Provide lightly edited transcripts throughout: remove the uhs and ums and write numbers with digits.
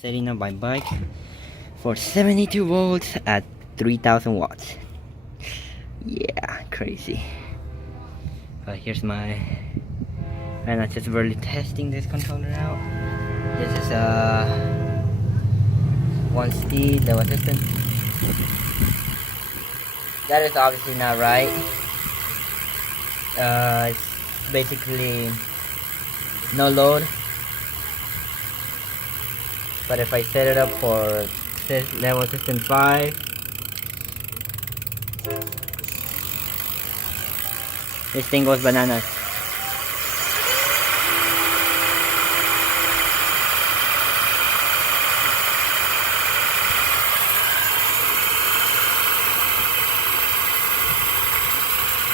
setting up my bike for 72 volts at 3000 watts. Yeah, crazy. But here's my, and I'm just barely testing this controller out. This is one speed level system. That is obviously not right. It's basically no load. But if I set it up for level system 5, this thing goes bananas.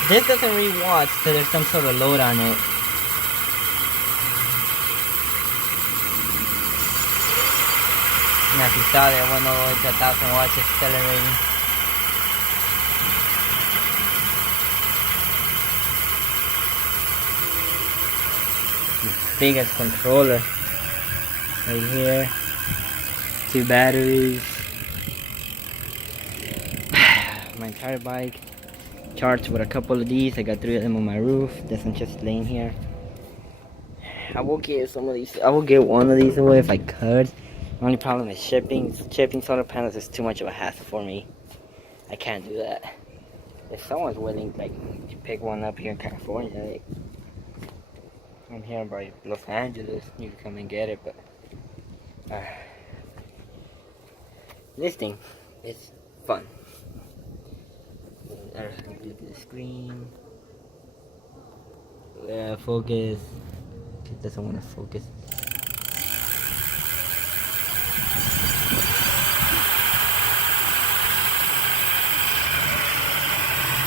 This doesn't read watts, so there's some sort of load on it. Now if you saw there, 1 all the way to 1000 watts accelerating. This biggest controller right here. 2 batteries. My entire bike charged with a couple of these. I got 3 of them on my roof. This one's just laying here. I will get some of these. I will get one of these away if I could. The only problem is shipping. Shipping solar panels is too much of a hassle for me. I can't do that. If someone's willing, like, to pick one up here in California, like, I'm here by Los Angeles, you can come and get it. But this thing is fun. Look at the screen. Focus. It doesn't want to focus.